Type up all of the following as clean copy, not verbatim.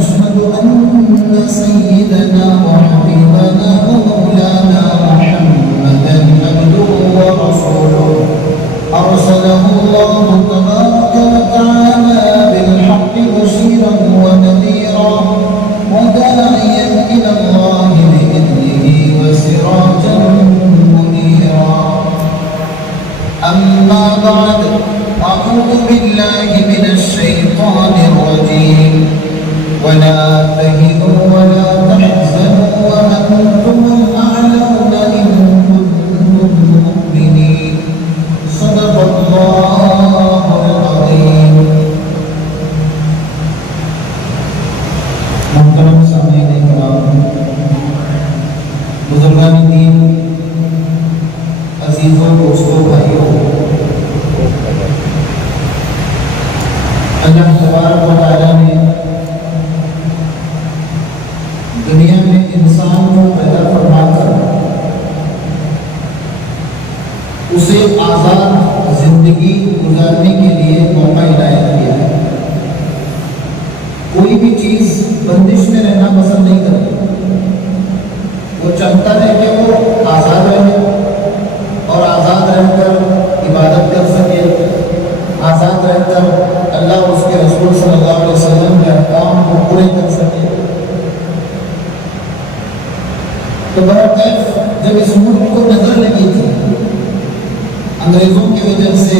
ونشهد أن سيدنا وحبيبنا ومولانا محمدا عبده ورسوله أرسله الله تبارك وتعالى بالحق بشيرا ونذيرا وداعيا إلى الله بإذنه وسراجا منيرا. أما بعد، أعوذ بالله من الشيطان الرجيم. ولا تهنوا ولا تحزنوا وأنتم الأعلون إن كنتم مؤمنين. صدق الله العظيم. محترم سامعین کرام، بزرگان دین، عزیزوں، دوستوں، بھائیوں، اللہ تبارک و تعالیٰ نے دنیا میں انسان کو پیدا فرما کر اسے آزاد زندگی گزارنے کے لیے موقع عنایت کیا ہے. کوئی بھی چیز بندش میں رہنا پسند نہیں کرتی. وہ چاہتا ہے کہ وہ آزاد رہے اور آزاد رہ کر عبادت کر سکے، آزاد رہ کر اللہ اور اس کے رسول صلی اللہ علیہ وسلم کے احکام کو پورے کر سکے. تو برکیف جب اس ملک کو نظر لگی تھی انگریزوں کی وجہ سے،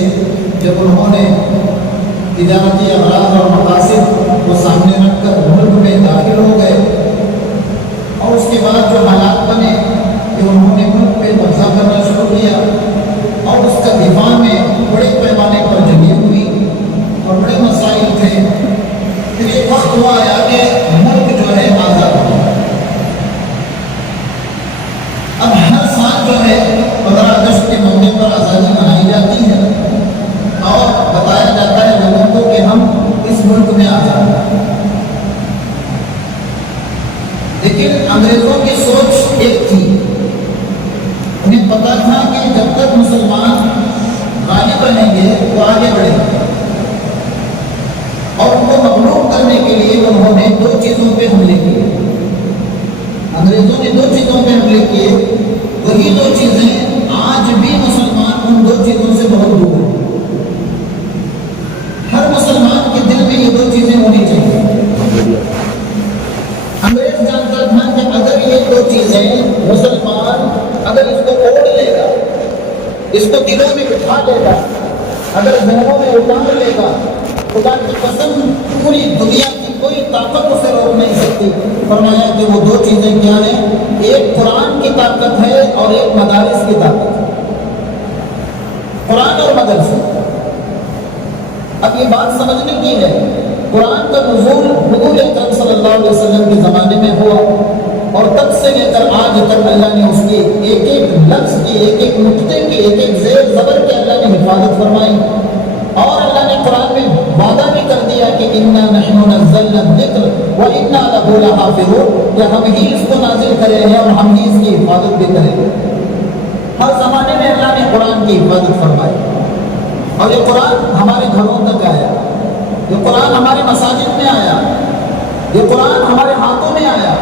جب انہوں نے تجارتی اغراض اور مقاصد کو سامنے رکھ کر ملک میں داخل ہو گئے، اور اس کے بعد جو حالات بنے کہ انہوں نے ملک پہ قبضہ کرنا شروع کیا اور اس کا دفاع میں بڑے پیمانے پر جنگیں ہوئی اور بڑے مسائل تھے. پھر ایک وقت ہوا آیا کہ ملک جو ہے آزاد ہو. اب ہر سال جو ہے 15 اگست کے موقع پر آزادی منائی جاتی ہے اور بتایا جاتا ہے لوگوں کو کہ ہم اس ملک میں آزاد ہیں. لیکن انگریزوں کی سوچ ایک تھی. انہیں پتا تھا کہ جب تک مسلمان غالب رہیں گے وہ آگے بڑھیں گے، اور ان کو مغلوب کرنے کے لیے انہوں نے 2 چیزوں پہ حملے کیے. انگریزوں نے 2 چیزوں پہ حملے کیے. وہی 2 چیزیں آج بھی مسلمان ان 2 چیزوں سے بہت دور ہیں. ہر مسلمان کے دل میں یہ 2 چیزیں ہونی چاہیے. انگریز جانتا تھا کہ اگر یہ 2 چیزیں مسلمان اگر اس کو اوڑھ لے گا، اس کو دلوں میں بٹھا لے گا، اگر ذہنوں میں اتار لے گا، خدا کی قسم پوری دنیا کی کوئی طاقت اسے روک نہیں سکتی. فرمایا کہ وہ 2 چیزیں کیا ہیں؟ ایک قرآن کی طاقت ہے اور ایک مدارس کی طاقت ہے. قرآن اور مدرسہ. اب یہ بات سمجھنے کی ہے. قرآن کا نزول حضور اکرم صلی اللہ علیہ وسلم کے زمانے میں ہوا اور تب سے لے کر آج تک اللہ نے اس کی ایک ایک لفظ کی، ایک ایک نقطے کی، ایک ایک زیر زبر کی اللہ نے حفاظت فرمائی. اور اللہ نے قرآن میں وعدہ بھی کر دیا کہ اِنَّا نَحْنُ نَزَّلْنَا الذِّكْرَ وَإِنَّا لَهُ لَحَافِظُونَ، کہ ہم ہی اس کو نازل کرے ہیں اور ہم ہی اس کی حفاظت بھی کریں گے. ہر زمانے میں اللہ نے قرآن کی حفاظت فرمائی. اور یہ قرآن ہمارے گھروں تک آیا، یہ قرآن ہمارے مساجد میں آیا، یہ قرآن ہمارے ہاتھوں میں آیا.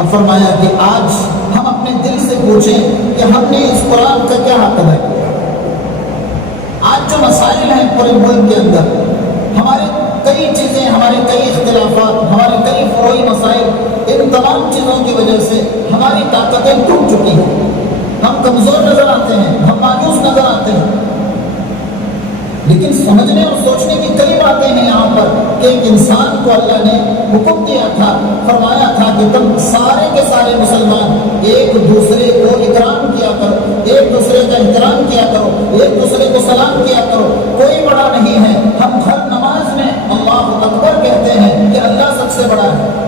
اب فرمایا کہ آج ہم اپنے دل سے پوچھیں کہ ہم نے اس قرآن کا کیا حق ادا کیا. آج جو مسائل ہیں پورے ملک کے اندر، ہمارے کئی چیزیں، ہمارے کئی اختلافات، ہمارے کئی فروعی مسائل، ان تمام چیزوں کی وجہ سے ہماری طاقتیں ٹوٹ چکی ہیں. ہم کمزور نظر آتے ہیں، ہم مایوس نظر آتے ہیں. لیکن سمجھنے اور سوچنے کی کئی باتیں ہیں یہاں پر کہ ایک انسان کو اللہ نے حکم دیا تھا، فرمایا تھا کہ تم سارے کے سارے مسلمان ایک دوسرے کو اکرام کیا کرو، ایک دوسرے کا احترام کیا کرو، ایک دوسرے کو سلام کیا کرو. کوئی بڑا نہیں ہے. ہم ہر نماز میں اللہ اکبر کہتے ہیں کہ اللہ سب سے بڑا ہے.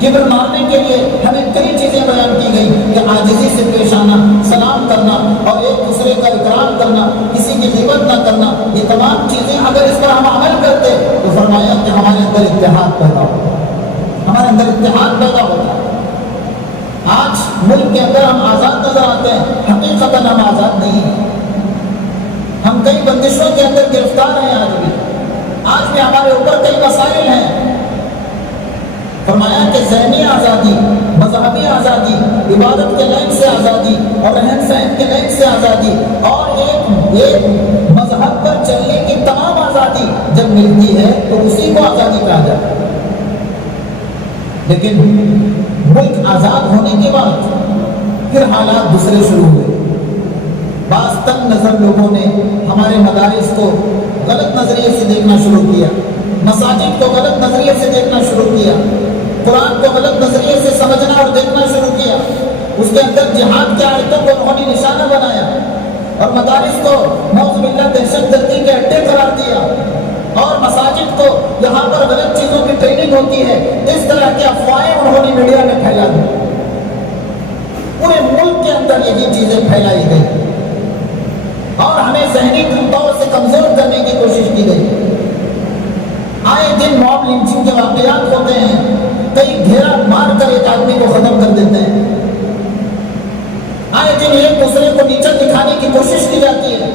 کبر مارنے کے لیے ہمیں کئی چیزیں بیان کی گئی کہ عاجزی سے پیش آنا، سلام کرنا اور ایک دوسرے کا اکرام کرنا، کسی کی غیبت نہ کرنا. یہ تمام چیزیں اگر اس پر ہم عمل کرتے تو فرمایا کہ ہمارے اندر اتحاد پیدا ہوتا، ہمارے اندر اتحاد پیدا ہوتا. آج ملک کے اندر ہم آزاد نظر آتے ہیں، حقیقتاً ہم آزاد نہیں ہیں. ہم کئی بندشوں کے اندر گرفتار ہیں. آج بھی ہمارے اوپر کئی مسائل ہیں. فرمایا کہ ذہنی آزادی، مذہبی آزادی، عبادت کے لائن سے آزادی اور رہن سہن کے لائن سے آزادی اور ایک مذہب پر چلنے کی تمام آزادی جب ملتی ہے تو اسی کو آزادی کہا جاتا ہے۔ لیکن ملک آزاد ہونے کے بعد پھر حالات دوسرے شروع ہوئے۔ بعض تنگ نظر لوگوں نے ہمارے مدارس کو غلط نظریے سے دیکھنا شروع کیا، مساجد کو غلط نظریے سے دیکھنا شروع کیا، قرآن کو غلط نظریے سے سمجھنا اور دیکھنا شروع کیا۔ اس کے اندر جہاد کی آیتوں کو انہوں نے نشانہ بنایا اور مدارس کو نعوذ باللہ دہشت گردی کے اڈے قرار دیا اور مساجد کو یہاں پر غلط چیزوں کی ٹریننگ ہوتی ہے، اس طرح کی افواہیں انہوں نے میڈیا میں پھیلا دی۔ پورے ملک کے اندر یہی چیزیں پھیلائی گئی اور ہمیں ذہنی طور سے کمزور کرنے کی کوشش کی گئی۔ آئے دن موب لنچنگ کے واقعات ہوتے ہیں، کئی گھیرا مار کر ایک آدمی کو ختم کر دیتے ہیں، آئے دن ایک دوسرے کو نیچا دکھانے کی کوشش کی جاتی ہے۔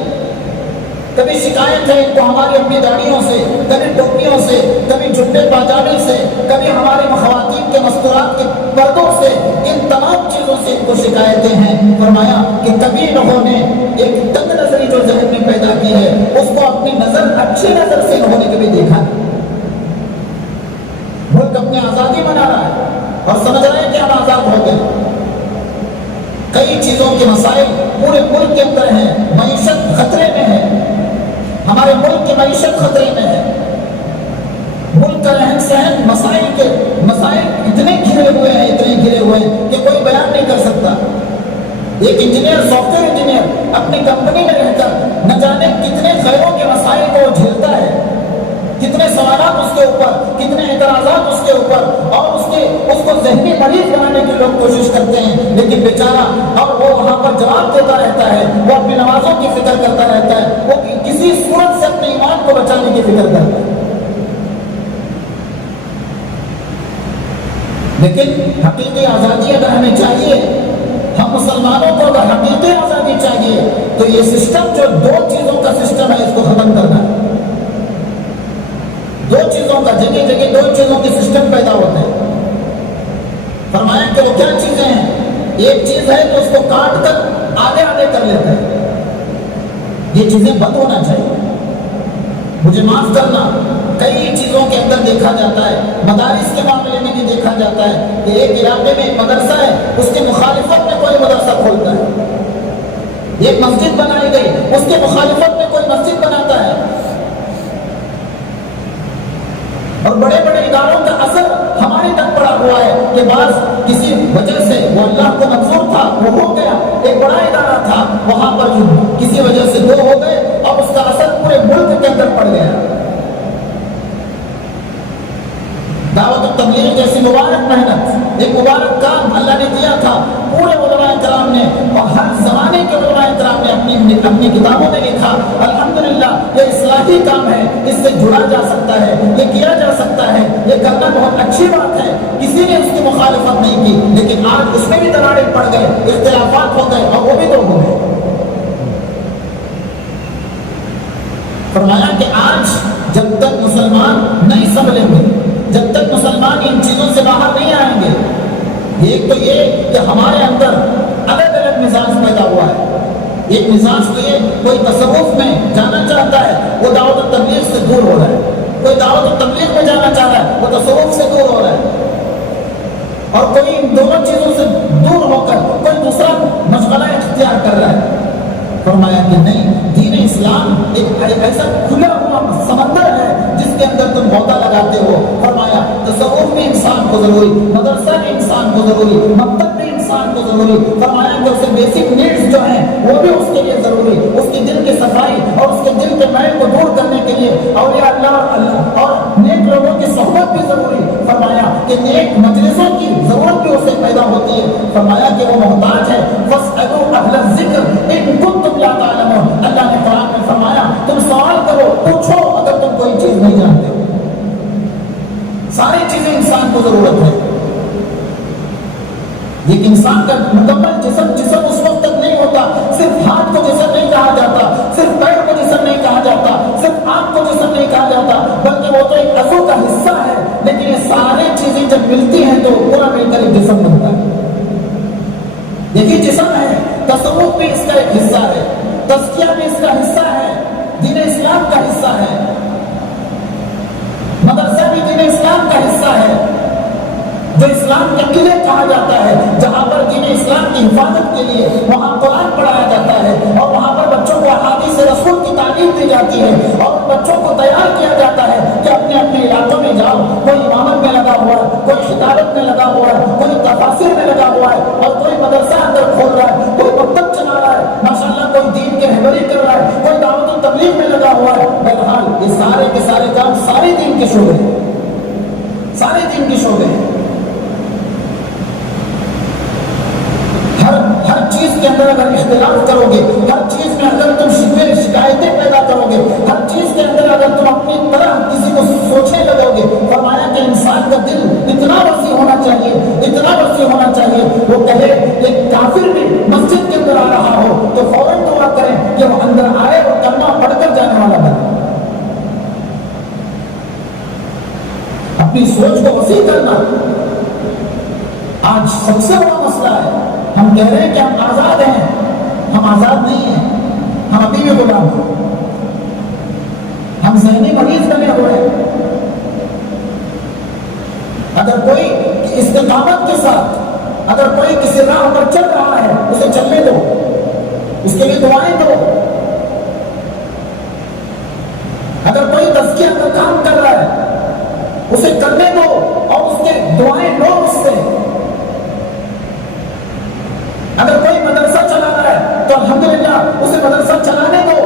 کبھی شکایت ہے ان کو ہماری اپنی داڑھیوں سے، کبھی ٹوپیوں سے، کبھی جھنڈے پاجامے سے، کبھی ہمارے خواتین کے مستورات کے پردوں سے، ان تمام چیزوں سے ان کو شکایتیں ہیں۔ فرمایا کہ کبھی انہوں نے ایک تنگ نظری جو ذہن میں پیدا کی ہے اس کو اپنی نظر اچھی نظر سے انہوں نے کبھی دیکھا نہیں۔ ملک اپنی آزادی منا رہا ہے اور سمجھ رہے ہیں کہ ہم آزاد ہو گئے۔ کئی چیزوں کے مسائل پورے ملک کے اندر ہیں، معیشت خطرے میں ہے، ہمارے ملک کی معیشت خطرے میں ہے، ملک کا رہن سہن مسائل اتنے گھرے ہوئے ہیں کہ کوئی بیان نہیں کر سکتا۔ ایک انجینئر، سافٹ ویئر انجینئر اپنی کمپنی میں رہ کر نہ جانے کتنے خیروں کے مسائل کو جھیلتا ہے، کتنے سوالات اس کے اوپر، کتنے اعتراضات اس کے اوپر، اور اس کو ذہنی مریض بنانے کی لوگ کوشش کرتے ہیں، لیکن بیچارہ اور وہ وہاں پر جواب دیتا رہتا ہے، وہ اپنی نمازوں کی فکر کرتا رہتا ہے، وہ کسی صورت سے اپنے ایمان کو بچانے کی فکر کرتا ہے۔ لیکن حقیقی آزادی اگر ہمیں چاہیے، ہم مسلمانوں کو اگر حقیقی آزادی چاہیے تو یہ سسٹم جو دو چیزوں کا سسٹم ہے اس کو ختم کرنا ہے۔ دو چیزوں کا، جگہ جگہ دو چیزوں کے سسٹم پیدا ہوتے ہیں۔ فرمایا کہ وہ کیا چیزیں ہیں؟ ایک چیز ہے تو اس کو کاٹ کر آدھے آدھے کر لیتے ہیں، یہ چیزیں بند ہونا چاہیے۔ مجھے معاف کرنا، کئی چیزوں کے اندر دیکھا جاتا ہے، مدارس کے معاملے میں بھی دیکھا جاتا ہے کہ ایک علاقے میں ایک مدرسہ ہے، اس کی مخالفت میں کوئی مدرسہ کھولتا ہے، ایک مسجد بنائی گئی، اس کی مخالفت میں کوئی مسجد بناتا ہے، اور بڑے بڑے اداروں کا اثر ہمارے تک پڑا ہوا ہے کہ بعض کسی وجہ سے وہ اللہ کو منظور تھا، وہ ہو گیا، ایک بڑا ادارہ تھا، وہاں پر کسی وجہ سے دو ہو گئے اور اس کا اثر پورے ملک کے اندر پڑ گیا۔ دعوت التبلیغ جیسی مبارک محنت، ایک مبارک کام اللہ نے دیا تھا، پورے علماء کرام نے اور ہر زمانے کے علماء کرام نے اپنی کتابوں میں لکھا، الحمدللہ یہ اصلاحی کام ہے، اس سے جڑا جا سکتا ہے، یہ کیا جا سکتا ہے، یہ کرنا بہت اچھی بات ہے، کسی نے اس کی مخالفت نہیں کی، لیکن آج اس میں بھی دراڑیں پڑ گئے، اختلافات ہو گئے اور وہ بھی تو ہو گئے۔ فرمایا کہ آج جب تک مسلمان نہیں سنبھلیں گے، جب تک مسلمان ان چیزوں سے باہر نہیں آئیں گے، ایک تو یہ کہ ہمارے اندر الگ الگ مزاج پیدا ہوا ہے۔ ایک مزاج تو یہ، کوئی تصوف میں جانا چاہتا ہے وہ دعوت التبلیغ سے دور ہو رہا ہے، کوئی دعوت التبلیغ میں جانا چاہ رہا ہے وہ تصوف سے دور ہو رہا ہے، اور کوئی ان دونوں چیزوں سے دور ہو کر کوئی دوسرا مشغلہ اختیار کر رہا ہے۔ فرمایا کہ نہیں، دین اسلام ایک ایسا کھلا ہوا سمندر ہے جس کے اندر تم غوطہ لگاتے ہو۔ فرمایا تصوف میں انسان کو ضروری، مدرسہ میں انسان کو ضروری، مکتب میں انسان کو ضروری، فرمایا کہ اسے بیسک نیڈز جو ہیں وہ بھی اس کے لیے ضروری، اس کی دل کی صفائی اور اس کے دل کے میل کو دور کرنے کے لیے اولیاء اللہ اور نیک لوگوں کی صحبت بھی ضروری۔ فرمایا کہ نیک مجلسوں کی ضرورت بھی اسے پیدا ہوتی ہے۔ فرمایا کہ وہ محتاج ہے، فاسألوا اہل الذکر ان کنتم لا تعلمون۔ اللہ نے قرآن میں فرمایا تم سوال کرو، پوچھو اگر تم کوئی چیز نہیں جانتے ہو۔ ساری چیزیں انسان کو ضرورت ہے، ایک انسان کا مکمل جسم اس وقت تک نہیں ہوتا، صرف ہاتھ کو جسم نہیں کہا جاتا، صرف پیر کو جسم نہیں کہا جاتا، صرف آنکھ کو جسم نہیں کہا جاتا، بلکہ وہ تو ایک عضو کا حصہ ہے، لیکن یہ ساری چیزیں چیزیں جب ملتی ہیں تو پورا مل کر ایک جسم بنتا ہے. دیکھیے جسم ہے، تصوف بھی اس کا ایک حصہ ہے، تزکیہ بھی اس کا حصہ ہے، دین اسلام کا حصہ ہے، مدرسہ بھی دین اسلام کا حصہ ہے، جو اسلام کے قلعے کہا جاتا ہے، جہاں پر دین اسلام کی حفاظت کے لیے وہاں قرآن پڑھایا جاتا ہے اور وہاں پر بچوں کو احادیث رسول کی تعلیم دی جاتی ہے اور بچوں کو تیار کیا جاتا ہے کہ اپنے اپنے علاقوں میں جاؤ، کوئی امامت میں لگا ہوا ہے، کوئی خطابت میں لگا ہوا ہے، کوئی تفاسیر میں لگا ہوا ہے اور کوئی مدرسہ اندر کھول رہا ہے، کوئی مکتب چلا رہا ہے، ماشاءاللہ کوئی دین کے رہبری کر رہا ہے، کوئی دعوت و تبلیغ میں لگا ہوا ہے. بہرحال یہ سارے کے سارے کام سارے دین کے شعبے ہیں، سارے دین کے شعبے ہیں. ہر چیز کے اندر اگر اختلاف کرو گے، ہر چیز میں اگر تم شکایتیں پیدا کرو گے، ہر چیز کے اندر اگر تم اپنی طرح کسی کو سوچنے لگو گے، فرمایا کہ انسان کا دل اتنا وسیع ہونا چاہیے، اتنا وسیع ہونا چاہیے، وہ کہے ایک کافر بھی مسجد کے اندر آ رہا ہو تو فوراً دعا کریں کہ وہ اندر آئے اور کلمہ پڑھ کر جانے والا بنے. اپنی سوچ کو وسیع کرنا آج سب سے بڑا مسئلہ ہے. ہم کہہ رہے ہیں کہ ہم آزاد ہیں، ہم آزاد نہیں ہیں، ہم ابھی بھی غلام ہیں، ہم ذہنی مریض بنے ہوئے ہیں. اگر کوئی استقامت کے ساتھ اگر کوئی کسی راہ پر چل رہا ہے اسے چلنے دو، اس کے لیے دعائیں دو. اگر کوئی تزکیہ کا کام کر رہا ہے اسے کرنے دو اور اس کے دعائیں لو اس سے. اگر کوئی مدرسہ چلا رہا ہے تو الحمدللہ اسے مدرسہ چلانے دو.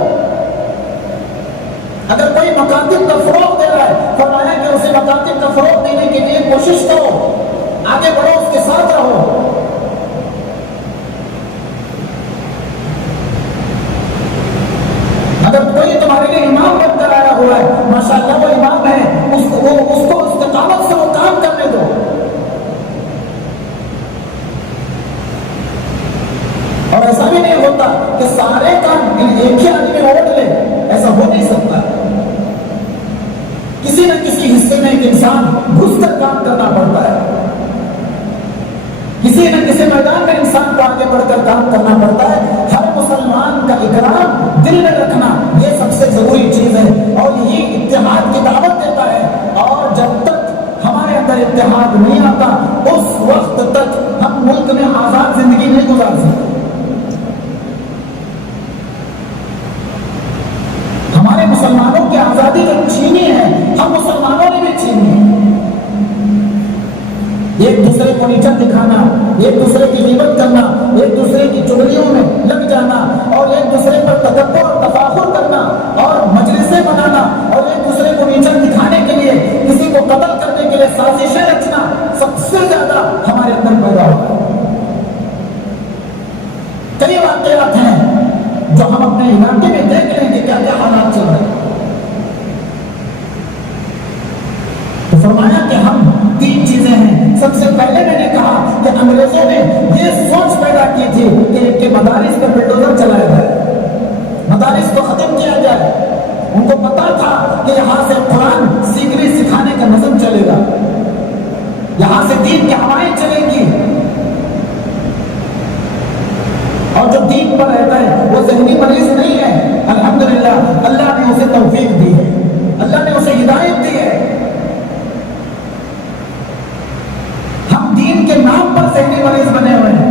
اگر کوئی مکاتب کا فروغ دے رہا ہے فرمایا کہ اسے مکاتب کا فروغ دینے کے لیے کوشش کرو، آگے بڑھو، اس کے ساتھ رہو. اگر کوئی تمہارے لیے امام بن کر آیا ہوا ہے، ماشاءاللہ وہ امام ہے، اس کو استقامت سے وہ کام کرنے دو. اور ایسا بھی نہیں ہوتا کہ سارے کام ایک ہی آدمی اوڑھ لے، ایسا ہو نہیں سکتا. کسی نہ کسی حصے میں ایک انسان گھس کر کام کرنا پڑتا ہے، کسی نہ کسی میدان میں انسان کو آگے بڑھ کر کام کرنا پڑتا ہے. ہر مسلمان کا اکرام دل میں رکھنا یہ سب سے ضروری چیز ہے اور یہی اتحاد کی دعوت دیتا ہے. اور جب تک ہمارے اندر اتحاد نہیں آتا اس وقت تک ہم ملک میں آزاد زندگی نہیں گزار سکتے. ہمارے مسلمانوں کی آزادی جو چھینی ہے ہم مسلمانوں نے بھی چھینی ہے. ایک دوسرے کو نیچا دکھانا، ایک دوسرے کی غیبت کرنا، ایک دوسرے کی چغلیوں میں لگ جانا اور ایک دوسرے پر تکبر اور تفاخر کرنا اور مجلسیں بنانا اور ایک دوسرے کو نیچا دکھانے کے لیے کسی کو قتل کرنے کے لیے سازشیں رچنا سب سے زیادہ ہمارے اندر پیدا ہوتا ہے. کئی واقعات ہیں جو ہم اپنے علاقے میں دیکھ رہے ہیں کہ کیا کیا حالات چل رہے ہیں. تو فرمایا کہ ہم تین چیزیں ہیں. سب سے پہلے میں نے کہا کہ انگریزوں نے یہ سوچ پیدا کی تھی کہ مدارس پر بلڈوزر چلایا جائے، مدارس کو ختم کیا جائے. ان کو پتا تھا کہ یہاں سے قرآن سیکھنے سکھانے کا نظم چلے گا، یہاں سے دین کی ہوائیں چلیں گی اور جو دین پر رہتا ہے وہ ذہنی مریض نہیں ہے. الحمدللہ اللہ نے اسے توفیق دی ہے، اللہ نے اسے ہدایت دی ہے. ہم دین کے نام پر ذہنی مریض بنے ہوئے ہیں.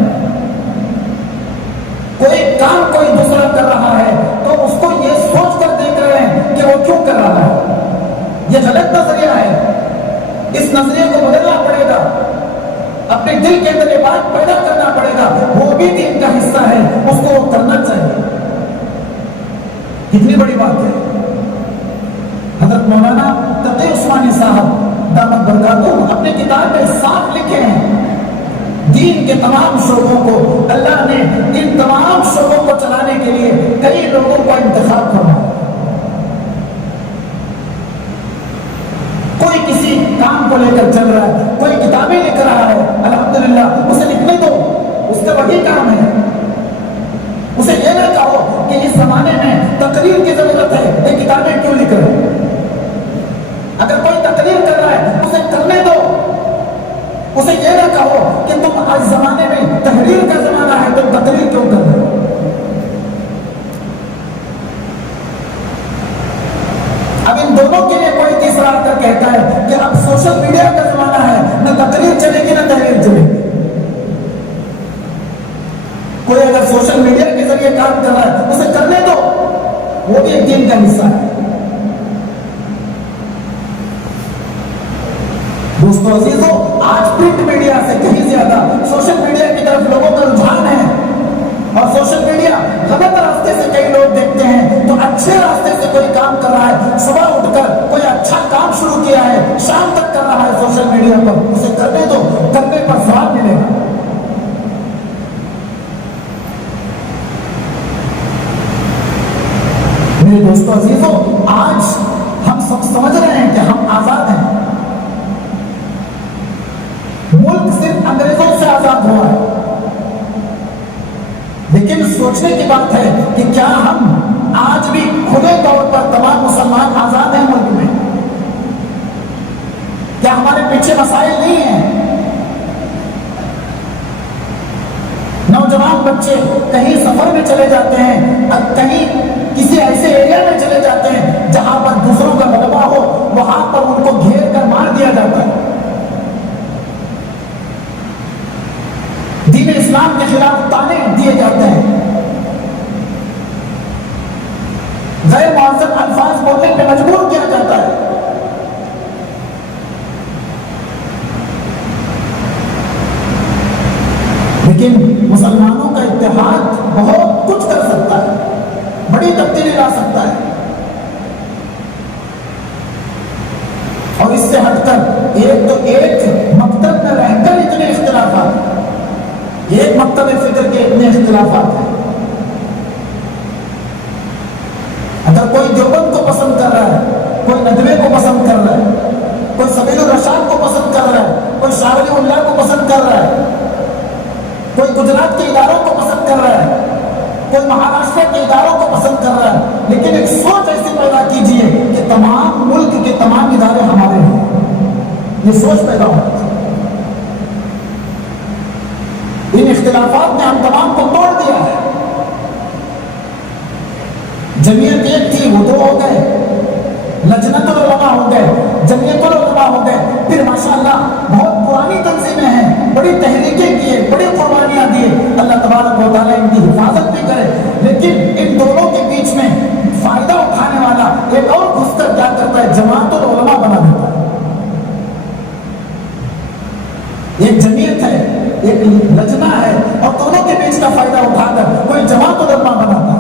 کوئی کام کوئی دوسرا کر رہا ہے تو اس کو یہ سوچ کر دیکھ رہے ہیں کہ وہ کیوں کر رہا ہے. یہ غلط نظریہ ہے، اس نظریے کو بدلنا پڑے گا، اپنے دل کے اندر یہ بات پیدا کرنا پڑے گا وہ بھی دین کا حصہ ہے، اس کو وہ کرنا چاہیے. کتنی بڑی بات ہے. حضرت مولانا تقی عثمانی صاحب دامت برکاتہ اپنے کتاب میں صاف لکھے ہیں دین کے تمام شعبوں کو اللہ نے ان تمام شعبوں کو چلانے کے لیے کئی لوگوں کا انتخاب کرنا. کوئی کسی کام کو لے کر چل رہا ہے، کوئی کتابیں لکھ رہا ہے، الحمدللہ اسے لکھنے دو، اس کا وہی کام ہے. اسے یہ نہ کہو کہ اس زمانے میں تقریر کی ضرورت ہے، یہ کتابیں کیوں لکھ رہے ہیں. اگر کوئی تقریر کر رہا ہے اسے کرنے دو، اسے یہ نہ کہو کہ تم آج زمانے میں تحریر کا زمانہ ہے، تم تقریر کیوں کر رہے ہو؟ اب ان دونوں کے لیے کوئی تیسرا آ کر کہتا ہے کہ اب سوشل میڈیا کا زمانہ ہے، نہ تقریر چلے گی نہ تحریر چلے گی۔ کوئی اگر سوشل میڈیا کے ذریعے کام کر رہا ہے اسے کرنے دو، وہ بھی ایک دین کا حصہ ہے۔ دوستو عزیزو، آج پرنٹ میڈیا سے کہیں زیادہ سوشل میڈیا کی طرف لوگوں کا رجحان ہے، اور سوشل میڈیا غلط راستے سے کئی لوگ دیکھتے ہیں تو اچھے راستے سے کوئی کام کر رہا ہے، صبح اٹھ کر کوئی اچھا کام شروع کیا ہے، شام تک کر رہا ہے سوشل میڈیا پر، اسے کرنے دو، کرنے پر ثواب ملے گا۔ میرے دوستو عزیزو، آج ہم سب سمجھ رہے ہیں کہ ہم آزاد ہیں، ملک صرف انگریزوں سے آزاد ہوا ہے، لیکن سوچنے کی بات ہے کہ کیا ہم آج بھی کھلے طور پر تمام مسلمان آزاد ہیں ملک میں؟ کیا ہمارے پیچھے مسائل نہیں ہیں؟ نوجوان بچے کہیں سفر میں چلے جاتے ہیں، کہیں کسی ایسے ایریا میں چلے جاتے ہیں جہاں پر دوسروں کا غلبہ ہو، وہاں پر ان کو گھیر کر مار دیا جاتا ہے، دین اسلام کے خلاف تانے دیے جاتے ہیں، غیر معذب الفاظ بولنے پہ مجبور کیا جاتا ہے۔ لیکن مسلمانوں کا اتحاد بہت کچھ کر سکتا ہے، بڑی تبدیلی لا سکتا ہے، اور اس سے ہٹ کر ایک مکتب میں رہ کر اتنے اختلافات، ایک مکتب فکر کے اتنے اختلافات ہیں۔ اگر کوئی دیوبند کو پسند کر رہا ہے، کوئی ندوے کو پسند کر رہا ہے، کوئی سبیل الرشاد کو پسند کر رہا ہے، کوئی شاہ ولی اللہ کو پسند کر رہا ہے، کوئی گجرات کے اداروں کو پسند کر رہا ہے، کوئی مہاراشٹر کے اداروں کو پسند کر رہا ہے، لیکن ایک سوچ ایسی پیدا کیجئے کہ تمام ملک کے تمام ادارے ہمارے ہیں، یہ سوچ پیدا ہوتی ہے۔ ان اختلافات نے ہم تمام کو توڑ دیا ہے۔ جمعیت ایک تھی، وہ دو ہو گئے، لجنت العلماء ہو گئے، جمعیت العلماء ہو گئے، پھر ماشاءاللہ بہت پرانی تنظیمیں ہیں، بڑی تحریکیں کیے، بڑی قربانیاں دیے، اللہ تبارک و تعالیٰ ان کی حفاظت بھی کرے۔ لیکن ان دونوں کے بیچ میں فائدہ اٹھانے والا ایک اور گھس کر کیا کرتا ہے، جماعت العلماء بنا دیتا ہے۔ ایک جمعیت ہے، ایک لجنہ ہے، اور دونوں کے بیچ کا فائدہ اٹھا کر کوئی جماعت العلماء بناتا ہے۔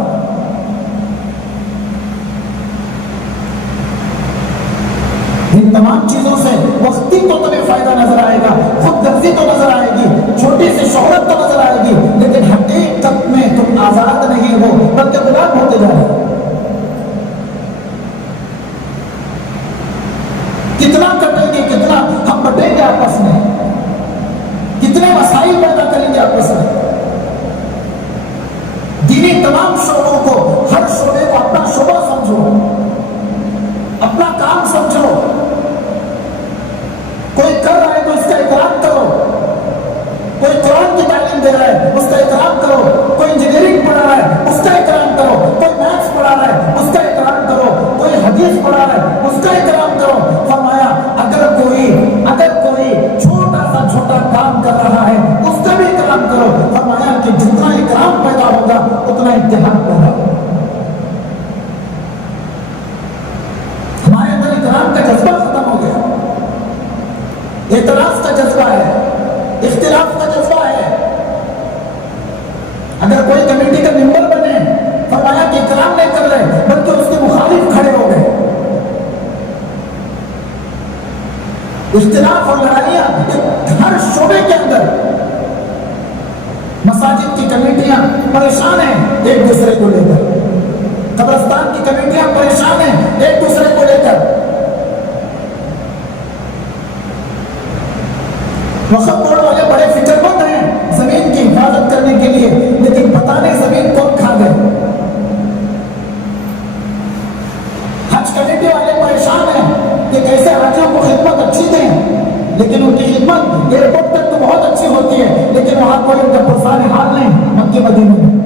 ان تمام چیزوں سے وقتی تو تمہیں فائدہ نظر آئے گا، خود غرضی تو نظر آئے گی، چھوٹی سی شہرت تو نظر آئے گی، لیکن حقیقت میں تم آزاد نہیں ہو بلکہ غلام ہوتے جا رہے ہو۔ کتنا کٹیں گے، کتنا ہم بٹیں گے آپس میں، کتنے مسائل پیدا کریں گے آپس میں۔ دینی تمام شعبوں کو، ہر شعبے کو اپنا شعبہ سمجھو، اپنا کام سمجھو۔ کوئی کر رہا ہے تو اس کا احترام کرو، کوئی قرآن کی تعلیم دے رہا ہے اس کا احترام کرو، کوئی انجینئرنگ پڑھا رہا ہے اس کا احترام کرو، کوئی میتھس پڑھا رہا ہے اس کا احترام کرو، کوئی حدیث پڑھا رہا ہے اس کا احترام کرو۔ فرمایا اگر کوئی چھوٹا سا چھوٹا کام کر رہا ہے اس کا بھی احترام کرو۔ فرمایا کہ جتنا احترام پیدا ہوگا اتنا اتحاد پیدا ہوگا۔ ہمارے اندر احترام کا جذبہ ختم ہو گیا، اعتراض کا جذبہ ہے، اختلاف کا جذبہ ہے۔ اگر کوئی کمیٹی کا ممبر بنے، فرمایا کہ احترام نہیں کر رہے بلکہ اس کے مخالف کھڑے ہو گئے۔ اختلاف اور لڑائیاں ہر شعبے کے اندر، مساجد کی کمیٹیاں پریشان ہیں ایک دوسرے کو لے کر، قبرستان کی کمیٹیاں پریشان ہیں ایک دوسرے کو لے کر۔ وقت توڑ والے بڑے فکر مند ہیں زمین کی حفاظت کرنے کے لیے، لیکن پتہ نہیں زمین کون کھا گئے۔ حج کمیٹی والے پریشان ہیں کہ کیسے حاجیوں کو خدمت اچھی دیں، لیکن ان کی خدمت ایئرپورٹ کوئی ان کا پرسان حال نہیں مکے مدینے میں.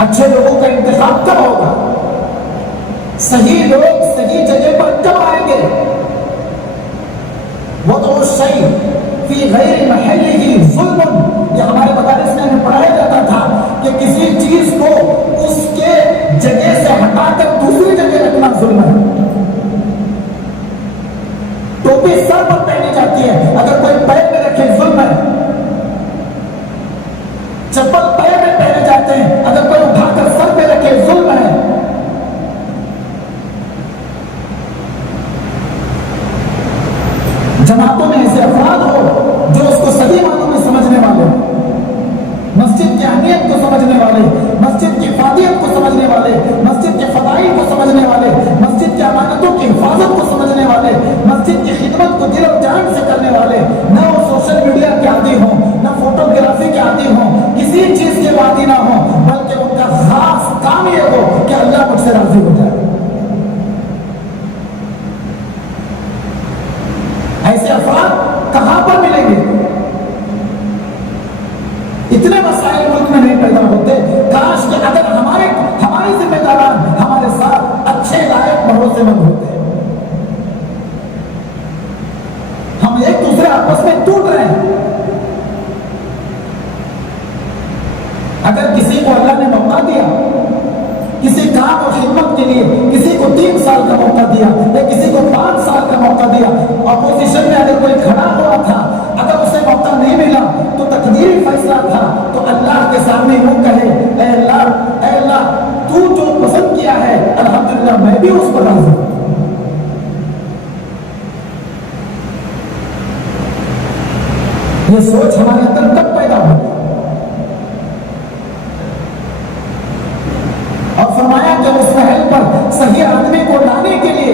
اچھے لوگوں کا انتخاب کب ہوگا؟ صحیح لوگ صحیح جگہ پر کب آئیں گے؟ وہ تو شیء فی غیر محلہ ظلم. یہ ہمارے مدارس میں ہمیں پڑھایا جاتا تھا کہ کسی چیز کو اس کے جگہ سے ہٹا کر دوسری جگہ رکھنا ظلم ہے. ٹوپی سر پر پہنی جاتی ہے، اگر کوئی پیر میں رکھے ظلم ہے. چپل پیر میں پہنے جاتے ہیں، اگر کوئی اٹھا کر سر پہ رکھے ظلم ہے. جماعتوں میں ایسے افراد ہو جو اس کو صحیح معنوں میں سمجھنے والے، مسجد کی اہمیت کو سمجھنے والے، مسجد کی افادیت کو سمجھنے والے، مسجد کے فضائل کو سمجھنے والے، مسجد کی امانتوں کی حفاظت کو سمجھنے والے، مسجد کی خدمت کو دل و جان سے کرنے والے، نہ وہ سوشل میڈیا کے عادی ہوں، نہ فوٹوگرافی کے عادی ہوں، کسی چیز کے عادی نہ ہوں، بلکہ ان کا خاص کام یہ ہو کہ اللہ مجھ سے راضی ہو جائے. ایسے افراد کہاں پر ملیں گے؟ اتنے مسائل ملک میں نہیں پیدا ہوتے. کاش کہ اگر ہمارے ذمہ داران ہمارے ساتھ اچھے لائق بھروسے مند ہوتے. ہم ایک دوسرے آپس میں ٹوٹ رہے ہیں. اگر کسی کو اللہ نے موقع دیا کسی کام اور خدمت کے لیے، کسی کو 3 سال کا موقع دیا یا کسی کو 5 سال کا موقع دیا، اپوزیشن میں اگر کوئی کھڑا ہوا تھا، اگر اسے موقع نہیں ملا تو تقدیری فیصلہ تھا، تو اللہ کے سامنے وہ کہے اے اللہ تو جو پسند کیا ہے الحمدللہ میں بھی اس پر راضی ہوں. یہ سوچ ہمارے اندر کب پیدا ہوئی؟ اور فرمایا کہ اس محل پر صحیح آدمی کو لانے کے لیے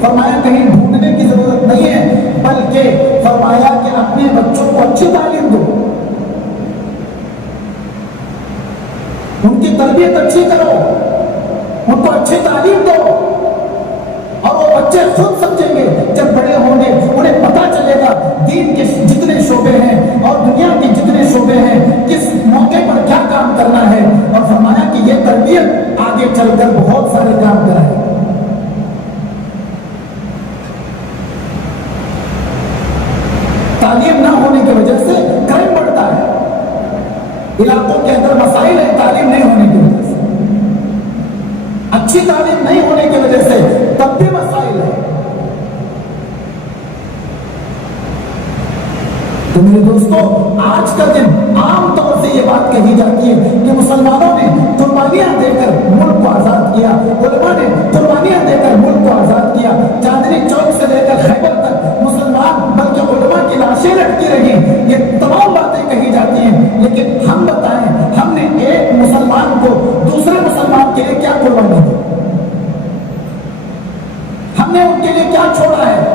فرمایا کہیں ڈھونڈنے کی ضرورت نہیں ہے، بلکہ فرمایا کہ اپنے بچوں کو اچھی تعلیم دو، ان کی تربیت اچھی کرو، ان کو اچھی تعلیم دو، اور وہ بچے خود سمجھیں گے جب بڑے ہوں گے انہیں پتا چلے گا دین کے جتنے شعبے ہیں اور دنیا کے جتنے شعبے ہیں کس موقع پر کیا کام کرنا ہے. اور فرمایا کہ یہ تربیت آگے چل کر بہت سارے کام کرائے. تعلیم نہ ہونے کی وجہ سے کرائم بڑھتا ہے. علاقوں کے اندر مسائل ہیں تعلیم نہیں ہونے کی وجہ سے، اچھی تعلیم نہیں ہونے کی وجہ سے تب بھی مسائل ہیں. تو میرے دوستو آج کا دن عام طور سے یہ بات کہی جاتی ہے کہ مسلمانوں نے قربانیاں دے کر ملک کو آزاد کیا، علماء نے قربانیاں دے کر ملک کو آزاد کیا. چاندنی چوک سے لے کر خیبر تک مسلمان بلکہ علماء کی لاشیں لٹکی رہی. یہ تمام باتیں کہی جاتی ہیں، لیکن ہم بتائیں ہم نے ایک مسلمان کو دوسرے مسلمان کے لیے کیا قربانی دی؟ ہم نے ان کے لیے کیا چھوڑا ہے؟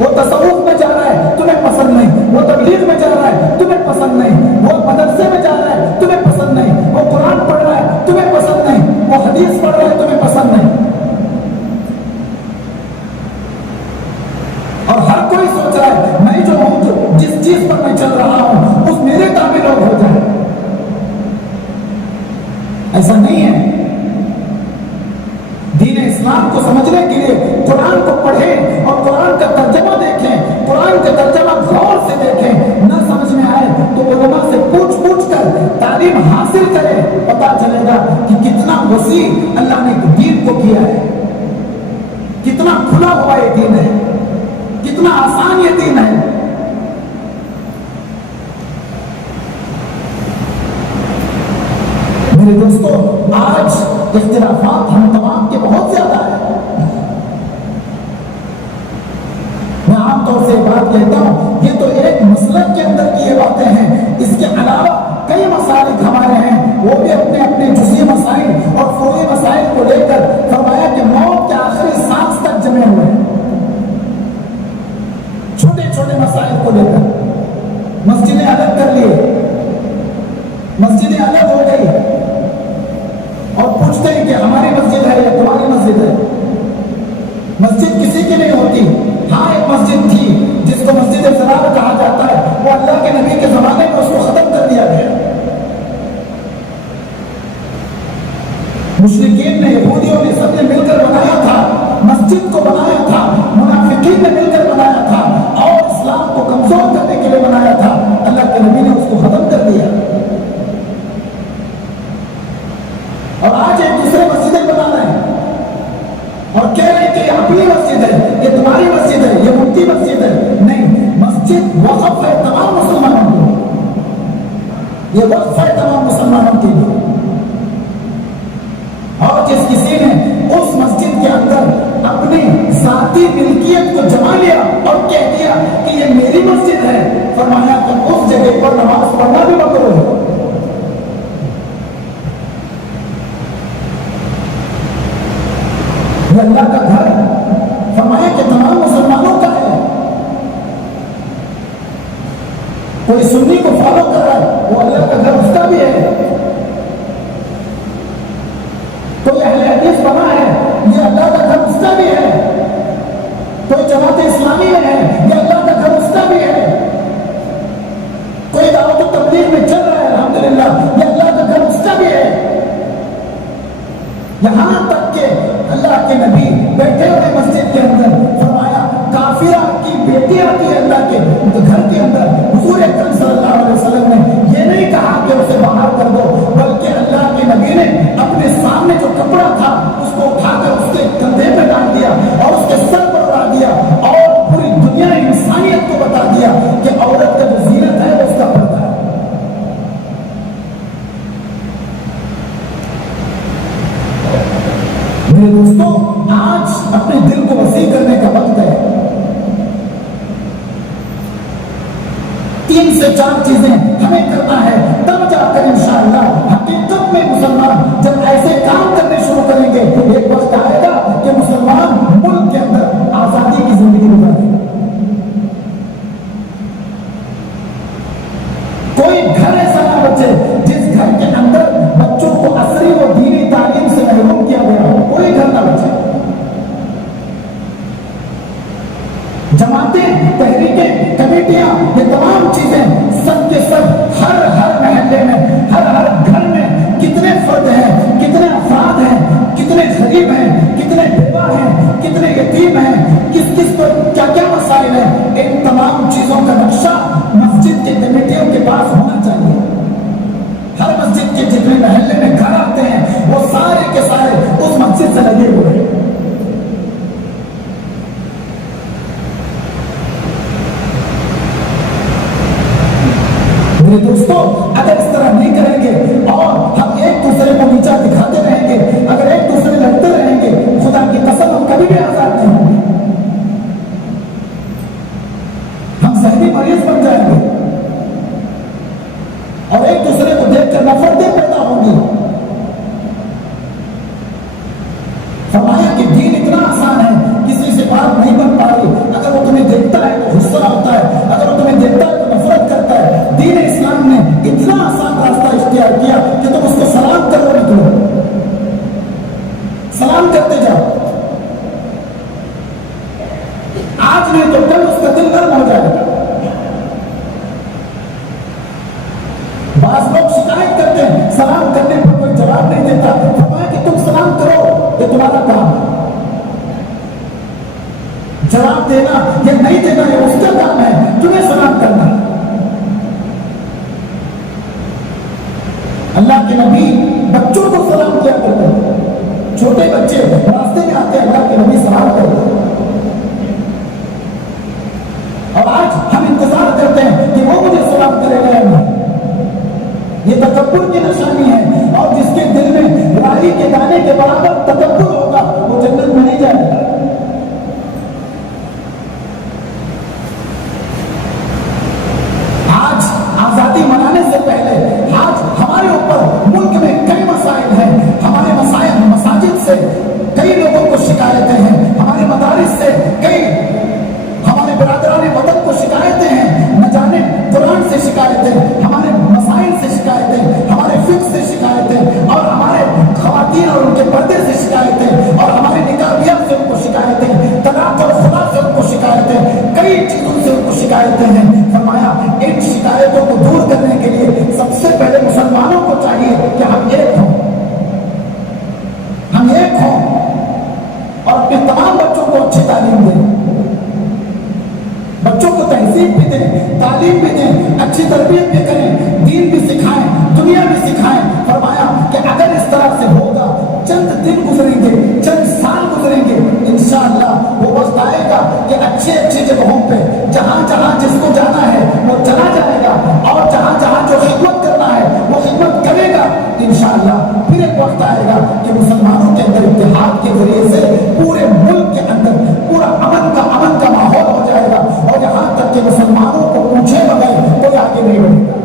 وہ تصوف میں جا رہا ہے تمہیں پسند نہیں، وہ تبلیغ میں جا رہا ہے تمہیں پسند نہیں، وہ مدرسے میں جا رہا ہے تمہیں پسند نہیں، وہ قرآن پڑھ رہا ہے تمہیں پسند نہیں، وہ حدیث پڑھ رہا ہے تمہیں پسند نہیں. اور ہر کوئی سوچ رہا ہے میں جو ہوں جس چیز پر میں چل رہا ہوں اس میرے تابع لوگ ہو جائے. ایسا نہیں ہے. دین اسلام کو سمجھنے کے لیے قرآن کو پڑھیں اور قرآن کا ترجمہ دیکھیں، قرآن کا ترجمہ غور سے دیکھیں. نہ سمجھ میں آئے تو علماء سے پوچھ کر تعلیم حاصل کریں. پتا چلے گا کہ کتنا وسیع اللہ نے دین کو کیا ہے، کتنا کھلا ہوا یہ دین ہے، کتنا آسان یہ دین ہے. میرے دوستو آج اختلافات ہم تمام کے بہت زیادہ ہیں. میں عام طور سے بات کہتا ہوں یہ تو ایک مسلک کے اندر کی یہ باتیں ہیں، اس کے علاوہ کئی مسائل ہمارے ہیں، وہ بھی اپنے اپنے جزئی مسائل اور فوری مسائل کو لے کر فرمایا کہ موت کے آخری سانس تک جمے ہوئے ہیں. چھوٹے چھوٹے مسائل کو لے کر مسجدیں الگ کر لیے، مسجدیں الگ ہو گئی اور پوچھتے ہیں کہ ہماری مسجد ہے یا تمہاری مسجد ہے. مسجد کسی کی نہیں ہوتی. ہاں ایک مسجد تھی جس کو مسجد ضرار کہا جاتا ہے, وہ اللہ کے نبی کے زمانے میں اس کو ختم کر دیا گیا. مشرکین نے, یہودیوں نے, سب نے مل کر بنایا تھا, مسجد کو بنایا تھا, منافقین نے مل کر بنایا تھا اور اسلام کو کمزور کرنے کے لیے بنایا تھا. اللہ کے نبی نے اس کو ختم کر دیا. اور آج ایک دوسرے مسجدیں بنا رہے ہیں اور کہہ رہے ہیں کہ یہ اپنی مسجد ہے, یہ تمہاری مسجد ہے, یہ مفتی مسجد ہے. نہیں, مسجد وقف ہے تمام مسلمانوں کو, یہ وقف ہے تمام مسلمانوں کے لیے. اور جس کسی نے اس مسجد کے اندر اپنی ذاتی ملکیت کو جما لیا اور کہہ دیا کہ یہ میری مسجد ہے, فرمایا کہ اس جگہ پر نماز پڑھنا بھی مکروہ ہے. یہ اللہ کا گھر, فرمایا کہ تمام مسلمانوں کا ہے. کوئی سنی کو فالو کر رہا ہے, وہ اللہ کا گھر اس کا بھی ہے. کوئی اہل حدیث بنا ہے, یہ اللہ کا گھر اس کا بھی ہے. کوئی جماعت اسلامی میں ہے, یہ اللہ کا گھر اس کا بھی ہے. کوئی دعوت و تبلیغ میں چل رہا ہے, الحمدللہ, یہ اللہ کا گھر اس کا بھی ہے. یہاں تک کہ اللہ کے نبی بیٹھے ہوئے مسجد کے اندر, فرمایا کافرہ کی بیٹی آتی ہے اللہ کے گھر کے اندر, حضور اکرم صلی اللہ علیہ وسلم نے یہ نہیں کہا کہ اسے باہر کر دو, بلکہ اللہ کے نبی نے اپنے سامنے جو کپڑا تھا اس کو اٹھا کر اس کے کندھے پہ ڈال دیا اور اس کے سر پر اڑا دیا اور پوری دنیا انسانیت کو بتا دیا کہ عورت کا جو زینت ہے وہ اس کا پردہ ہے. میرے دوستوں, آج اپنے دل کو وسیع کرنے کا وقت ہے. 3 سے 4 چیزیں ہمیں کرنا ہے, تب جا کر انشاءاللہ حقیقت میں مسلمان جب ایسے کام کرنے شروع کریں گے, ایک وقت آئے گا کہ مسلمان ملک کے اندر آزادی کی زندگی گزارے گا. کوئی گھر ایسا نہ بچے جس گھر کے اندر بچوں کو عصری و دینی تعلیم سے محروم کیا گیا ہو, کوئی گھر نہ بچے. جماعتیں, تحریکیں, کمیٹیاں, یہ تمام چیزیں سب کے سب ہر محلے میں, ہر گھر میں کتنے فرد ہیں, کتنے افراد ہیں, کتنے غریب ہیں, کتنے بیوہ ہیں, کتنے یتیم ہیں, کس پر کیا کیا مسائل ہیں, ان تمام چیزوں کا نقشہ مسجد کے کمیٹیوں کے پاس ہونا چاہیے. ہر مسجد کے جتنے محلے میں گھر آتے ہیں وہ سارے کے سارے اس مسجد سے لگے ہوئے ہیں. میرے دوستو, اگر اس طرح نہیں کریں گے اور ہم ایک دوسرے کو نیچا دکھاتے رہیں گے, اگر ایک دوسرے لڑتے رہیں گے, خدا کی قسم ہم کبھی بھی آزاد نہیں ہوں گے. ہم ذہنی مریض بن جائیں گے اور ایک دوسرے کو دیکھ کر نفرتیں پیدا ہوں گی. فرمایا کہ دین اتنا آسان ہے, کسی سے بات نہیں بن پا رہی, اگر وہ تمہیں دیکھتا ہے تو غصہ ہوتا ہے, اگر وہ تمہیں دیکھتا ہے تو نفرت کرتا ہے. دین اسلام نے اتنا آسان راستہ اختیار کیا کہ تم اس کو سلام کرو, نکلو, سلام کرتے جاؤ. آج نہیں تو کل اس کا دل نرم ہو جائے گا. بعض لوگ شکایت کرتے ہیں, سلام کرنے پر کوئی جواب نہیں دیتا. فرمایا کہ تم سلام کرو, یہ تمہارا کام ہے. جواب دینا یا نہیں دینا یہ اس کا کام ہے, تمہیں سلام کرنا. اللہ کے نبی بچوں کو سلام کیا کرتے ہیں, چھوٹے بچے راستے میں آتے ہیں, اللہ کے نبی سلام کرتے ہیں. اور آج ہم انتظار کرتے ہیں کہ وہ مجھے سلام کرے گا یا نہیں. یہ تکبر کی نشانی ہے, اور جس کے دل میں رائی کے دانے کے برابر تکبر ہوگا وہ جنت میں نہیں جائے گا. آج آزادی منانے سے پہلے آج ہمارے اوپر ملک میں کئی مسائل ہیں. ہمارے مسائل مساجد سے کئی لوگوں کو شکایتیں ہیں, ہمارے مدارس سے کئی ہمارے برادران وطن کو شکایتیں ہیں, نہ جانے قرآن سے شکایتیں, ہمارے مسائل سے شکایتیں, ہمارے فقہ سے شکایتیں, اور ہمارے خواتین اور ان کے پردے سے شکایتیں, اور ہمارے نکاحیات سے ان کو شکایتیں. شکایتیں ہیں. فرمایا ان شکایتوں کو دور کرنے کے لیے سب سے پہلے مسلمانوں کو چاہیے کہ ہم ایک ہوں، ہم ایک ہوں اور اپنے تمام بچوں کو اچھی تعلیم دیں، بچوں کو تہذیب بھی دیں، تعلیم بھی دیں، اچھی تربیت بھی کریں، دین بھی سکھائیں، دنیا بھی سکھائیں. فرمایا کہ اگر اس طرح سے ہوگا، چند دن گزریں گے، چند سال گزریں گے، انشاءاللہ وہ وقت آئے گا کہ اچھے اچھی جگہوں پہ جہاں جہاں جس کو جانا ہے وہ چلا جائے گا، اور جہاں جہاں جو خدمت کرنا ہے وہ خدمت کرے گا. انشاءاللہ پھر ایک وقت آئے گا کہ مسلمانوں کے اندر اتحاد کے ذریعے سے پورے ملک کے اندر پورا امن کا ماحول ہو جائے گا، اور یہاں تک کہ مسلمانوں کو پوچھے بغیر کوئی آگے نہیں بڑھے گا.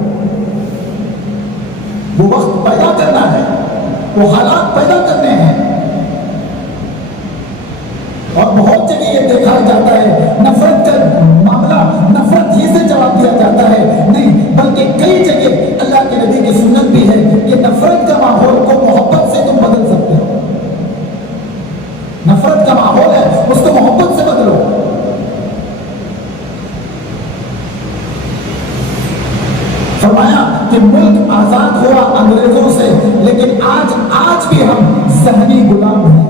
وہ وقت پیدا کرنا ہے، وہ حالات پیدا کرنے ہیں. اور بہت جگہ یہ دیکھا جاتا ہے نفرت کا معاملہ نفرت ہی سے جواب دیا جاتا ہے، نہیں بلکہ کئی جگہ اللہ کے نبی کی سنت بھی ہے کہ نفرت کا ماحول کو محبت سے تم بدل سکتے ہو. نفرت کا ماحول ہے اس کو محبت سے بدلو. فرمایا کہ ملک آزاد ہوا انگریزوں سے، لیکن آج بھی ہم ذہنی غلام ہیں.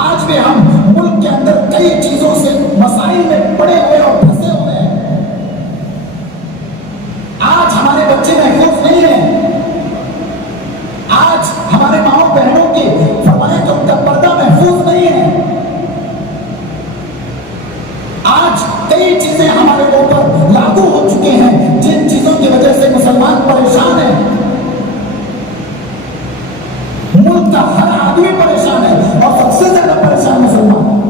آج بھی ہم ملک کے اندر کئی چیزوں سے مسائل میں پڑے ہوئے اور پھنسے ہوئے ہیں. آج ہمارے بچے محفوظ نہیں ہیں. آج ہمارے ماؤں بہنوں کی فرمایا کہ ان کا پردہ محفوظ نہیں ہے. آج کئی چیزیں ہمارے اوپر لاگو ہو چکے ہیں جن چیزوں کی وجہ سے مسلمان پریشان ہیں. ملک کا ہر آدمی پریشان ہے اور سب سے زیادہ پریشان مسلمان.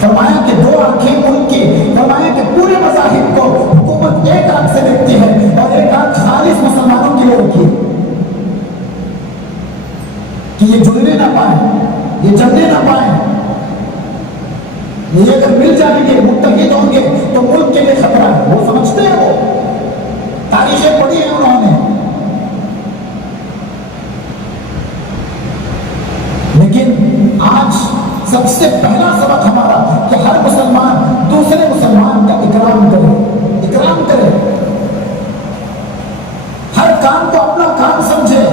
فرمایا کہ دو آنکھیں ملک کی، فرمایا کہ پورے مذاہب کو حکومت ایک آنکھ سے دیکھتی ہے اور ایک آنکھ خالص مسلمانوں کی ہوتی ہے کہ یہ جڑنے نہ پائیں، یہ جمنے نہ پائیں. یہ اگر مل جائیں گے، متحد ہوں گے تو ملک کے لیے خطرہ ہے. وہ سمجھتے ہیں، وہ تاریخیں پڑھی ہیں انہوں نے. لیکن آج سب سے پہلا سبق ہمارا کہ ہر مسلمان دوسرے مسلمان کا اکرام کرے، اکرام کرے، ہر کام کو اپنا کام سمجھے.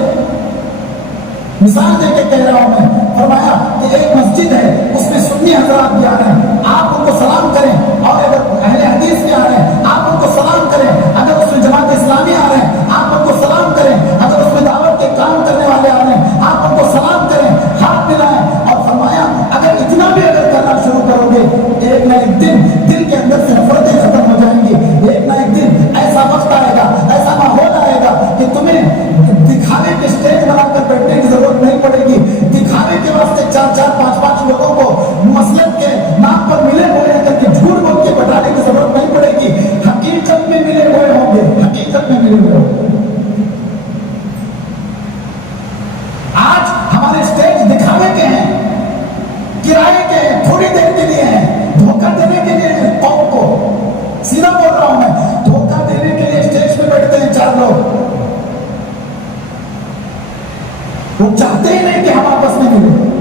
مثال دے کے کہہ رہا ہوں میں، فرمایا کہ ایک مسجد ہے، اس میں سنی حضرات بھی آ رہے ہیں، آپ ان کو سلام کریں، اور اگر اہل حدیث بھی آ رہے ہیں آپ ان کو سلام کریں. اگر اس میں جماعت اسلامی آ رہے ہیں آپ ان کو سلام کریں. اگر اس میں دعوت کے کام کرنے والے آ رہے ہیں آپ ان کو سلام کریں، ہاتھ ملائیں. اور فرمایا اگر اتنا بھی اگر کرنا شروع کرو گے، ایک نہ ایک دن دل کے اندر سے نفرتیں ختم ہو جائیں گی. ایک نہ ایک دن ایسا وقت آئے گا، ایسا ماحول آئے گا کہ تمہیں دکھانے کے اسٹیج بنا کر بیٹھنے کی ضرورت نہیں پڑے گی. دکھانے کے واسطے 4-5 لوگوں کو مسلک کے نام پر ملے ہوئے ہیں کہ جھوٹ بول کے بتانے کی ضرورت نہیں پڑے گی. حقیقت میں ملے ہوئے ہوں گے، حقیقت میں ملے ہوئے ہوں گے. آج ہمارے اسٹیج دکھانے کے ہیں، کرائے کے ہیں، تھوڑی دیر کے لیے ہیں، دھوکہ دینے کے لیے قوم کو. سیدھا بول رہا ہوں میں، دھوکہ دینے کے لیے اسٹیج پہ بیٹھتے ہیں 4 لوگ. وہ چاہتے ہی نہیں کہ ہم آپس میں ملیں.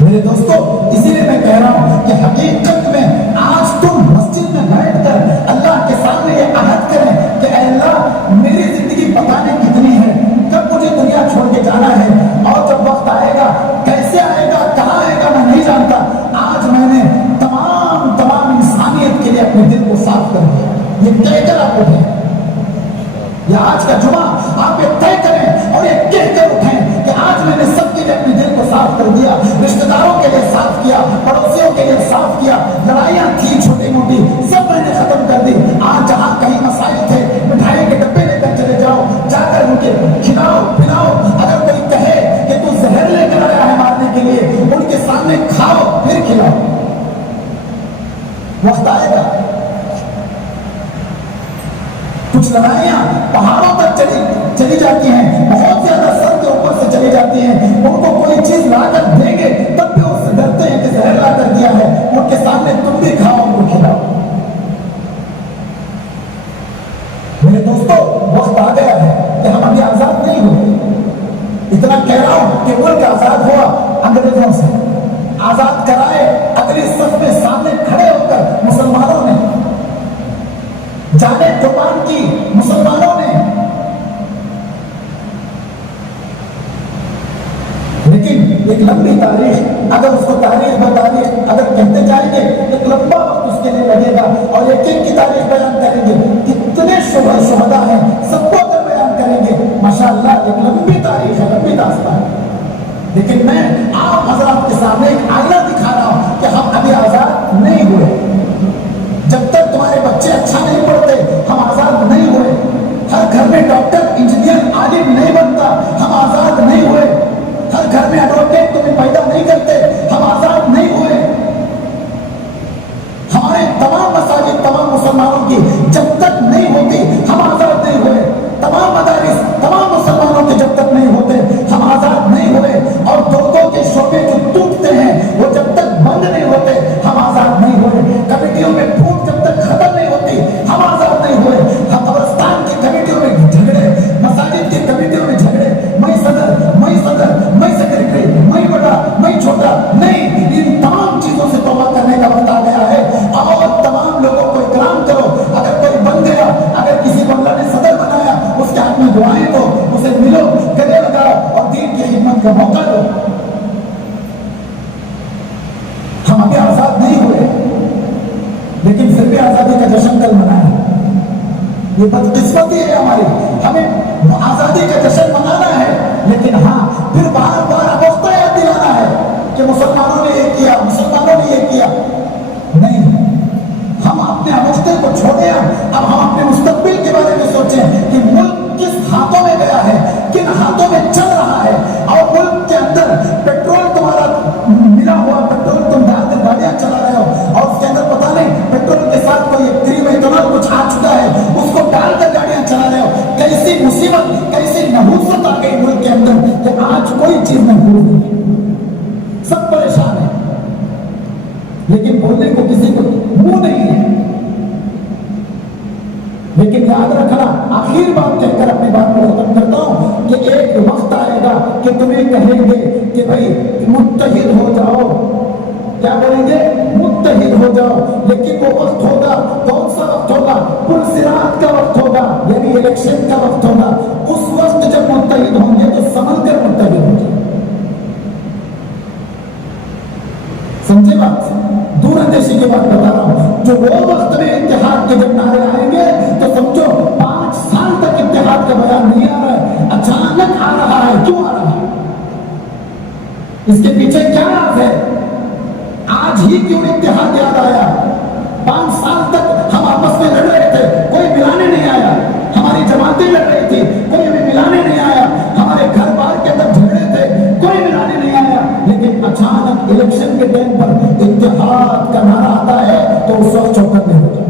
میرے دوستو، اسی لیے میں کہہ رہا ہوں کہ حقیقت میں آج تم مسجد میں بیٹھ کر اللہ کے سامنے یہ عہد کریں کہ اے اللہ میری زندگی پتہ نہیں کتنی ہے، کب مجھے دنیا چھوڑ کے جانا ہے، اور جب وقت آئے گا کیسے آئے گا، کہاں آئے گا میں نہیں جانتا. آج میں نے تمام انسانیت کے لیے اپنے دل کو صاف کر دیا. یہ طے کر آپ اٹھیں، یہ آج کا جمعہ آپ یہ طے کریں اور یہ کہہ کر اٹھیں کہ آج میں نے سب کے لیے اپنے دل کو صاف کر دیا، رشتہ داروں کے لیے صاف کیا، پڑوسیوں کے لیے صاف کیا. لڑائیاں تھیں چھوٹی موٹی سب میں نے ختم کر دی. آج جہاں کہیں مسائل تھے مٹھائی کے ڈبے لے کر چلے جاؤ، جا کر ان کے کھلاؤ پلاؤ. اگر کوئی کہے کہ تو زہر لے کر آیا ہے مارنے کے لیے، ان کے سامنے کھاؤ پھر کھلاؤ. وقت آئے گا. کچھ لڑائیاں پہاڑوں تک چلی جاتی ہیں، بہت زیادہ سر کے اوپر سے چلی جاتی ہیں. ان کو کوئی چیز لا کر دیں گے تب بھی اس سے ڈرتے ہیں کہ زہر لا کر دیا ہے. ان کے سامنے تم بھی کھاؤ، ان کو کھلاؤ. میرے دوستو، وقت آ گیا ہے کہ ہم ابھی آزاد نہیں ہوئے. اتنا کہہ رہا ہوں کہ ملک آزاد ہوا انگریزوں سے، آزاد کرائے اگلی صف میں سامنے کھڑے ہو کر مسلمانوں نے، جانیں قربان کی مسلمانوں نے. لیکن ایک لمبی تاریخ، اگر اس کو تاریخ بتاریخ اگر کہتے جائیں گے ایک لمبا وقت اس کے لیے لگے گا، اور ایک ایک کی تاریخ بیان کریں گے. کتنے شہداء ہیں سب کو اگر بیان کریں گے ماشاءاللہ ایک لمبی تاریخ ہے، لمبی داستان ہے. لیکن میں آپ حضرات کے سامنے ایک آئینہ دکھا رہا ہوں کہ ہم ابھی آزاد نہیں ہوئے. جب تک تمہارے بچے اچھا نہیں پڑھتے ہم آزاد نہیں ہوئے. ہر گھر میں ڈاکٹر انجینئر عالم نہیں بنتا ہم آزاد نہیں ہوئے. ہر گھر میں ایڈوکیٹ تمہیں پیدا نہیں کرتے ہم آزاد نہیں ہوئے. ہمارے تمام مساجد تمام مسلمانوں کی جب تک نہیں ہوتی ہم آزاد نہیں ہوئے. تمام مدارس تمام مسلمانوں کے جب تک نہیں ہوتے ہم آزاد نہیں ہوئے. اور دو کے شعبے جو ٹوٹتے ہیں وہ جب تک بند نہیں ہوتے ہم آزاد نہیں ہوئے. کمیٹیوں میں پھوٹ جب تک ختم نہیں ہوتی ہم آزاد نہیں ہوئے. ہم قبرستان کی کمیٹیوں میں جھگڑے، مساجد کی کمیٹیوں میں جھگڑے، میں سیکرٹری، میں بڑا میں چھوٹا نہیں. ان تمام چیزوں سے توبہ کرنے کا وقت آ گیا ہے. اور تمام لوگوں کو اکرام کرو. اگر کوئی بن گیا، اگر کسی کو اللہ نے صدر بنایا اس کے ہاتھ میں دعائیں دو، اسے ملو، گلے لگاؤ اور دین کی خدمت کا موقع دو. ہم ابھی آزاد نہیں ہوئے لیکن پھر بھی آزادی کا جشن کل منایا. یہ بدقسمتی ہے ہماری. ہمیں آزادی کا جشن منانا ہے لیکن ہاں پھر بار بار اموختہ یاد دلانا ہے کہ مسلمانوں نے یہ کیا، مسلمانوں نے یہ کیا. نہیں، ہم اپنے اموختے کو چھوڑیں. اب ہم اپنے مستقبل کے بارے میں سوچیں کہ ملک کس ہاتھوں میں گیا ہے، کن ہاتھوں میں چل رہا ہے. اور ملک کے اندر پیٹرول تمہارا ملا ہوا، پیٹرول تم ڈال کر گاڑیاں چلا رہے ہو اور اس کے اندر پتہ نہیں پیٹرول کے ساتھ کوئی کریم ایتھنول کچھ آ چکا ہے، اس کو ڈال کر گاڑیاں چلا رہے ہو. کیسی مصیبت، کیسی نحوست آ گئی ملک کے اندر کہ آج کوئی چیز محفوظ نہیں. سب پریشان ہیں لیکن بولنے کو کسی کو منہ نہیں ہے. لیکن یاد رکھنا، آخر بات کہہ کر اپنی بات کو ختم کرتا ہوں کہ ایک وقت آئے گا کہ تمہیں کہیں گے کہ بھائی متحد ہو جاؤ. کیا بولیں گے؟ متحد ہو جاؤ. لیکن وہ وقت ہوگا، کون سا وقت ہوگا؟ پرصراط کا وقت ہوگا، یعنی الیکشن کا وقت ہوگا. اس وقت جب متحد ہوں گے تو سنبھل کر متحد ہوں گے. سمجھے بات؟ دور اندیشی کی بات بتا رہا ہوں. جو وہ وقت میں اتحاد کے جب نعرے آئیں گے تو سمجھو 5 سال تک اتحاد کا بیان نہیں آ رہا ہے، اچانک آ رہا ہے. کیوں آ رہا ہے؟ اس کے پیچھے کیا راز ہے؟ آج ہی کیوں اتحاد یاد آیا؟ 5 سال تک ہم آپس میں لڑ رہے تھے، کوئی ملانے نہیں آیا. ہماری جماعتیں لڑ رہی تھی، کوئی ہمیں ملانے نہیں آیا. ہمارے گھر بار کے اندر جھگڑے تھے، کوئی ملانے نہیں آیا. لیکن اچانک الیکشن کے ٹائم پر اتحاد کا نعرہ آتا ہے تو اس وقت چوکنے ہو جائے.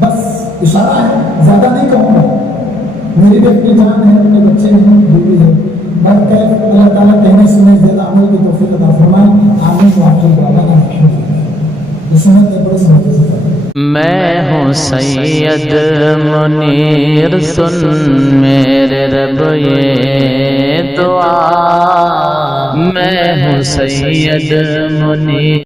بس اشارہ ہے، زیادہ نہیں کہوں گا. میری بھی اپنی جان ہے، اپنے بچے ہیں، بیوی ہے. اللہ تعالیٰ کہنے سنے زیادہ عمل کی توفیق عطا فرمائے. آمین. تو آپ کو اللہ کا سنت ہے، بڑے سنت سے میں ہوں سید منیر، سن میرے رب یہ دعا. میں ہوں سید منیر.